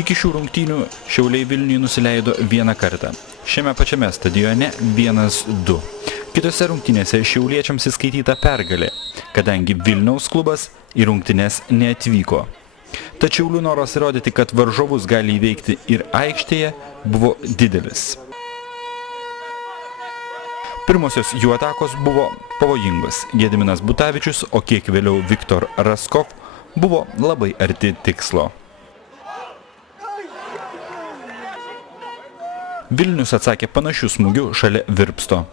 Iki šių rungtynių Šiauliai Vilniui nusileido vieną kartą. Šiame pačiame stadione 1-2. Kitose rungtynėse šiauliečiams įskaityta pergalė, kadangi Vilniaus klubas į rungtynes neatvyko. Tačiau Šiaulių noras įrodyti, kad varžovus gali įveikti ir aikštėje, buvo didelis. Pirmosios jų atakos buvo pavojingos. Gediminas Butavičius, o kiek vėliau Viktor Raskov buvo labai arti tikslo. Vilnius atsakė panašių smūgių šalia Virpsto.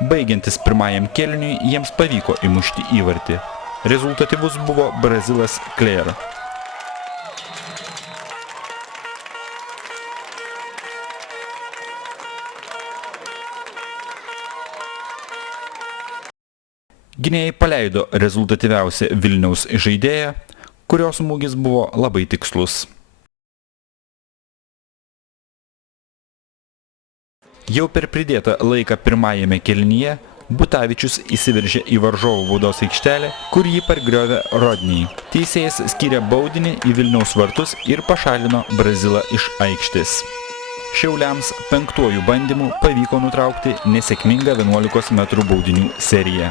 Baigiantis pirmajam kėliniui, jiems pavyko įmušti įvartį. Rezultatyvus buvo brazilas Clair. Gynėjai paleido rezultatyviausią Vilniaus žaidėją, kurios smūgis buvo labai tikslus. Jau per pridėtą laiką pirmajame kėlinyje Butavičius įsiveržė į varžovų baudos aikštelę, kur jį pargriovė Rodney. Teisėjas skyrė baudinį į Vilniaus vartus ir pašalino brazilą iš aikštės. Šiauliams 5. bandymu pavyko nutraukti nesėkmingą 11 metrų baudinių seriją.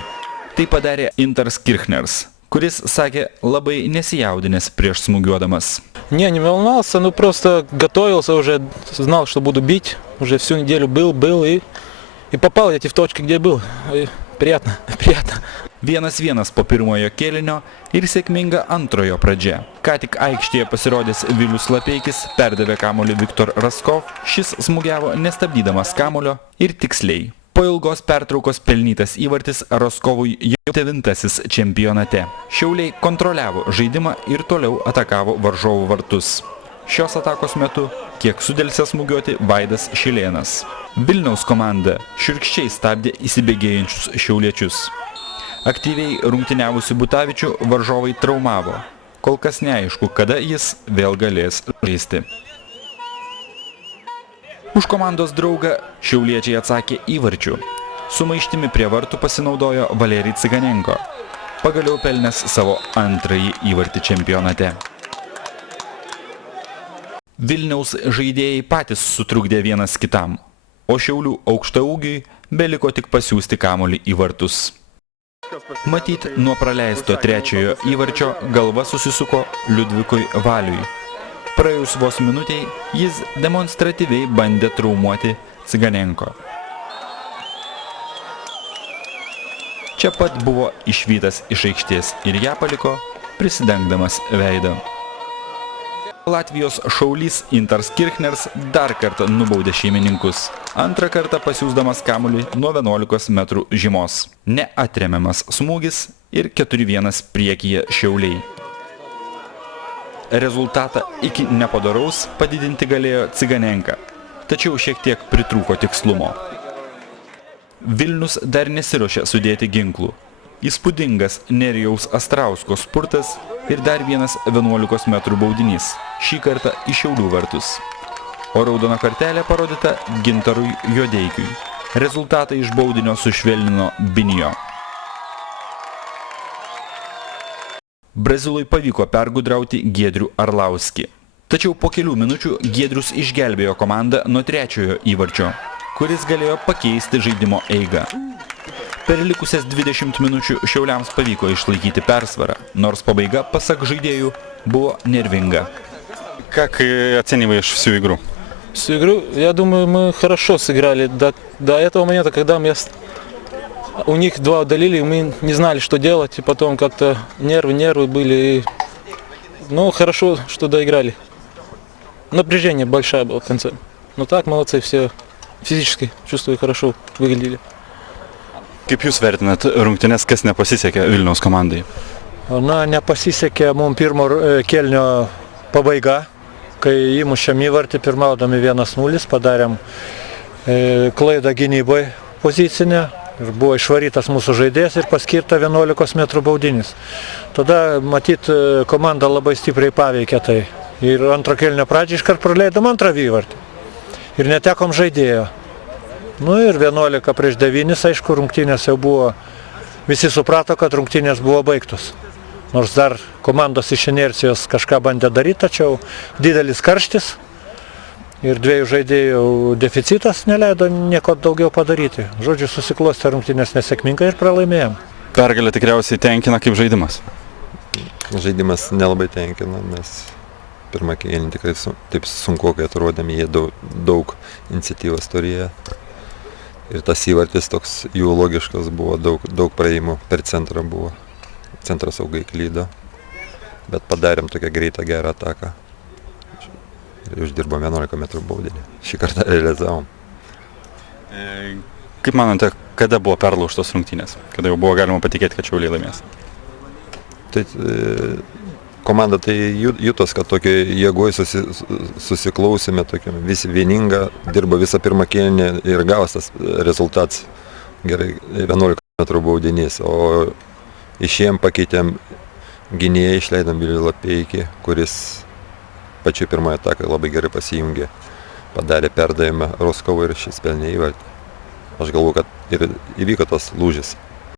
Tai padarė Intars Kirchners, kuris sakė labai nesijaudinęs приeš смугёдамас. Не волновался, но просто готовился, уже знал, что буду бить. Уже всю неделю был и попал в точки, где был. И приятно. 1-1 po pirmojo kėlinio ir sėkminga antrojo pradžia. Ką tik aikštėje pasirodęs Vilius Lapeikis perdavė kamuolį Viktor Raskov, šis smūgiavo nestabdydamas kamuolio ir tiksliai. Po ilgos pertraukos pelnytas įvartis Raskovui jau 9. čempionate. Šiauliai kontroliavo žaidimą ir toliau atakavo varžovų vartus. Šios atakos metu kiek sudelsė smūgiuoti Vaidas Šilėnas. Vilniaus komanda šiurkščiai stabdė įsibėgėjančius šiauliečius. Aktyviai rungtyniavusi Butavičių varžovai traumavo. Kol kas neaišku, kada jis vėl galės žaisti. Už komandos draugą šiauliečiai atsakė įvarčių. Sumaištimi prie vartų pasinaudojo Valerij Ciganenko, pagaliau pelnęs savo antrąjį įvartį čempionate. Vilniaus žaidėjai patys sutrukdė vienas kitam, o Šiaulių aukštaūgiui beliko tik pasiųsti kamuolį į vartus. Matyt, nuo praleisto trečiojo įvarčio galva susisuko Liudvikui Valiui. Praėjus vos minutei, jis demonstratyviai bandė traumuoti Ciganenko. Čia pat buvo išvytas iš aikštės ir ją paliko, prisidengdamas veidą. Latvijos šaulys Intars Kirchners dar kartą nubaudė šeimininkus, antrą kartą pasiųsdamas kamuolį nuo 11 metrų žymos. Neatremiamas smūgis ir 4-1 priekyje Šiauliai. Rezultatą iki nepadaraus padidinti galėjo Ciganenka, tačiau šiek tiek pritrūko tikslumo. Vilnius dar nesiruošė sudėti ginklų. Įspūdingas Nerijaus Astrausko spurtas ir dar vienas 11 metrų baudinys, šį kartą į Šiaulių vartus. O raudona kortelė parodyta Gintarui Jodeikiui. Rezultatą iš baudinio sušvelnino Binijo. Brazilui pavyko pergudrauti Giedrių Arlauskį. Tačiau po kelių minučių Giedrius išgelbėjo komandą nuo trečiojo įvarčio, kuris galėjo pakeisti žaidimo eigą. Per likusias 20 minučių Šiauliams pavyko išlaikyti persvarą, nors pabaiga, pasak žaidėjų, buvo nervinga. Как оцениваешь всю игру? Всю игру, я думаю, мы хорошо сыграли. До этого момента, когда у них 2 удалили, мы не знали, что делать, и потом как-то нервы были. Ну, хорошо, что доиграли. Напряжение большое было в конце. Но так, молодцы, все физически, чувствую, хорошо выглядели. Kaip jūs vertinat rungtynes, kas nepasisekė Vilniaus komandai? Na, nepasisekė mums pirmo kėlinio pabaiga, kai įmušėm įvartį pirmaudami 1-0, padarėm klaidą gynyboje pozicinę ir buvo išvarytas mūsų žaidėjas ir paskirta 11 metrų baudinis. Tada, matyt, komanda labai stipriai paveikė tai. Ir antro kėlinio pradžią iškart praleidom antrą įvartį. Ir netekom žaidėjo. Nu ir 11-9, aišku, rungtynės jau buvo, visi suprato, kad rungtynės buvo baigtos. nors dar komandos iš inercijos kažką bandė daryti, tačiau didelis karštis ir 2 žaidėjų deficitas neleido nieko daugiau padaryti. Žodžiu, susiklostė rungtynės nesėkmingai ir pralaimėjom. Pergalė tikriausiai tenkina kaip žaidimas. Žaidimas nelabai tenkina, nes pirmą kėlinį tikrai taip sunku, kai atrodėm, jie daug iniciatyvos turėjo. Ir tas įvartis toks jų logiškas buvo, daug praėjimų per centrą buvo. Centras saugai klydo, bet padarėm tokią greitą gerą ataką. Ir uždirbom 11 metrų baudinį. Šį kartą realizavom. Kaip manote, kada buvo perlaužtos rungtynės? Kada jau buvo galima patikėti, kad Šiauliai laimės? Tai komanda tai jutos, kad tokio jėgoj susiklausime, visi vieninga, dirbo visą pirmą kėlinį ir gavos tas rezultatas. Gerai, 11 metrų baudinys, o išėjom pakeitėm gynėją, išleidom Vilių Lapeikį, kuris pačioj pirmoje atakai labai gerai pasijungė, padarė perdavimą Roskovui ir šis pelnė įvartį. Aš galvoju, kad ir įvyko tas lūžis.